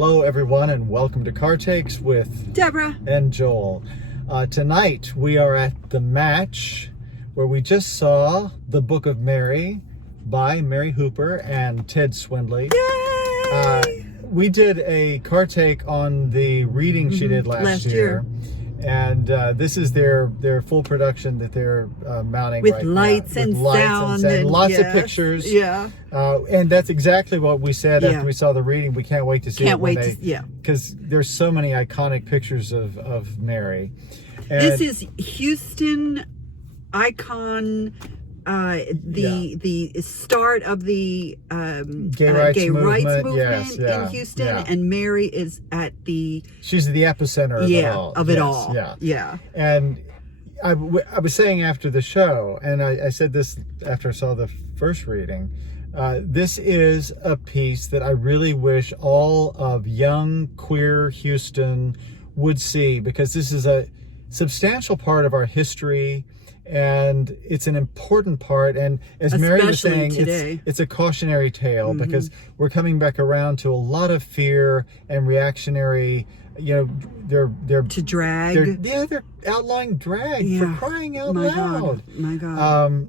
Hello, everyone, and welcome to Car Takes with Deborah and Joel. Tonight, we are at the match where we just saw The Book of Mary by Mary Hooper and Ted Swindley. Yay! We did a car take on the reading she did last year. And this is their full production that they're mounting with right lights now. And sound and lots of pictures. Yeah. And that's exactly what we said after we saw the reading. We can't wait to see because there's so many iconic pictures of Mary. And this is Houston icon. The start of the gay rights movement in Houston, and Mary is at she's the epicenter of it all. Yeah. And I was saying after the show, and I said this after I saw the first reading, this is a piece that I really wish all of young queer Houston would see, because this is a substantial part of our history. And it's an important part, and as Mary was saying, it's a cautionary tale, because we're coming back around to a lot of fear and reactionary. They're to drag. They're outlawing drag, for crying out loud. My God.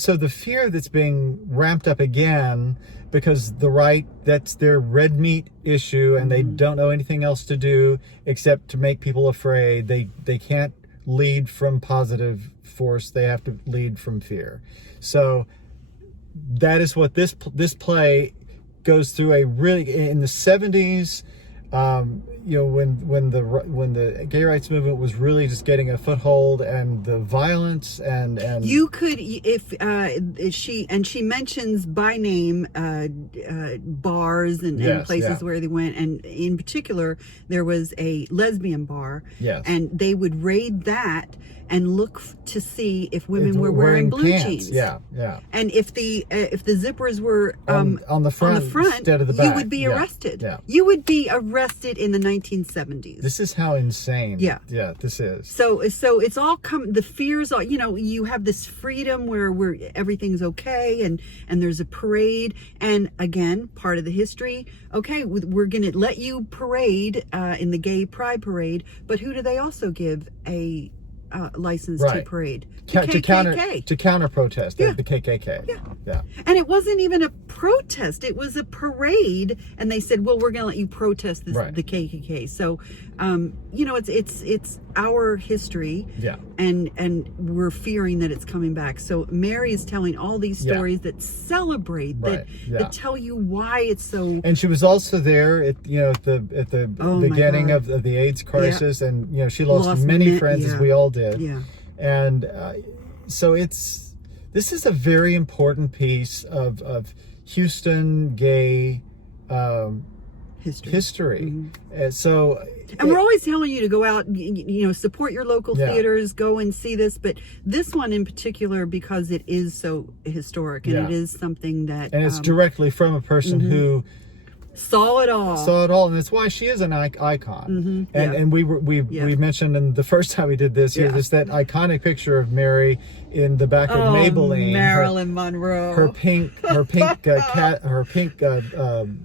So the fear that's being ramped up again because the right, that's their red meat issue, and they don't know anything else to do except to make people afraid. They can't lead from positive force, they have to lead from fear. So that is what this play goes through. In the 70s, when the gay rights movement was really just getting a foothold, and the violence and you could, if she mentions by name bars and places where they went, and in particular there was a lesbian bar, and they would raid that and look to see if women were wearing blue jeans. And if the zippers were on the front instead of the back, you would be arrested. You would be arrested in the 1970s. This is how insane. This is. So it's all the fears are, you have this freedom where everything's okay, and there's a parade, and again, part of the history. Okay, we're going to let you parade in the gay pride parade, but who do they also give a license to parade? To counter protest, the KKK. And it wasn't even a protest, it was a parade, and they said, well, we're going to let you protest the KKK. So it's our history, and we're fearing that it's coming back. So Mary is telling all these stories that celebrate, that tell you why it's so. And she was also there at the beginning of the AIDS crisis, and she lost many friends, as we all did. And so this is a very important piece of Houston gay history. And we're always telling you to go out, support your local theaters, go and see this. But this one in particular, because it is so historic, and it is something that, and it's directly from a person who saw it all, and that's why she is an icon. And we mentioned in the first time we did this, just that iconic picture of Mary in the back of Maybelline, Marilyn Monroe, her pink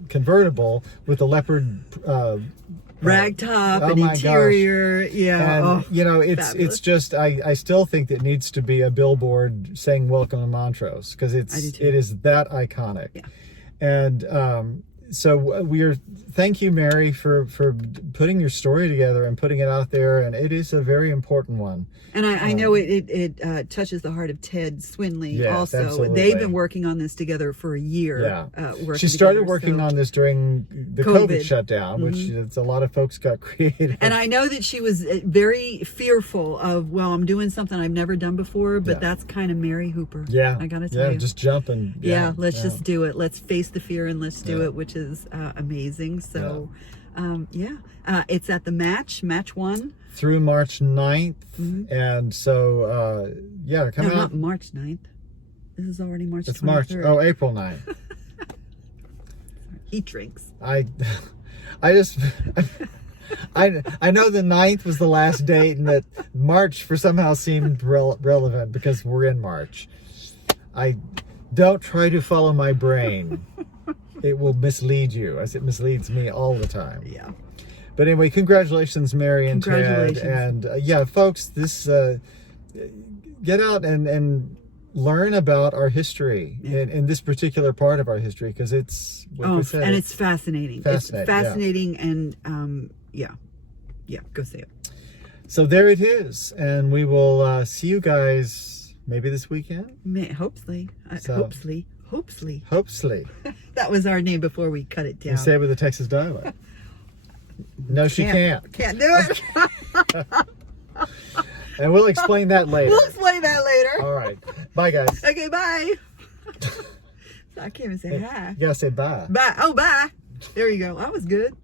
convertible with the leopard rag top and interior. And it's just I still think that it needs to be a billboard saying welcome to Montrose, because it is that iconic. And so thank you, Mary, for putting your story together and putting it out there, and it is a very important one. And I know it touches the heart of Ted Swindley also. Absolutely. They've been working on this together for a year. She started working on this during the COVID shutdown, which a lot of folks got creative. And I know that she was very fearful of, I'm doing something I've never done before, but that's kind of Mary Hooper. I gotta tell you. Just jump and let's just do it. Let's face the fear and let's do it, which is amazing. So it's at the match 1 through March 9th. And so coming out. Not March 9th. This is already March 23rd. It's March. April 9th. He drinks. I know the 9th was the last date, and that March for somehow seemed relevant because we're in March. I don't try to follow my brain. it will mislead you, as it misleads me all the time. Yeah. But anyway, congratulations, Mary and Ted. Congratulations. And yeah, folks, this get out and learn about our history in this particular part of our history, because it's and it's fascinating. It's fascinating, yeah. And go see it. So there it is, and we will see you guys maybe this weekend. Hopefully. Hopefully. That was our name before we cut it down. You say it with a Texas dialect. No, she can't. Can't do it. And we'll explain that later. We'll explain that later. All right. Bye, guys. Okay, bye. I can't even say hi. You gotta say bye. Bye. Oh, bye. There you go. That was good.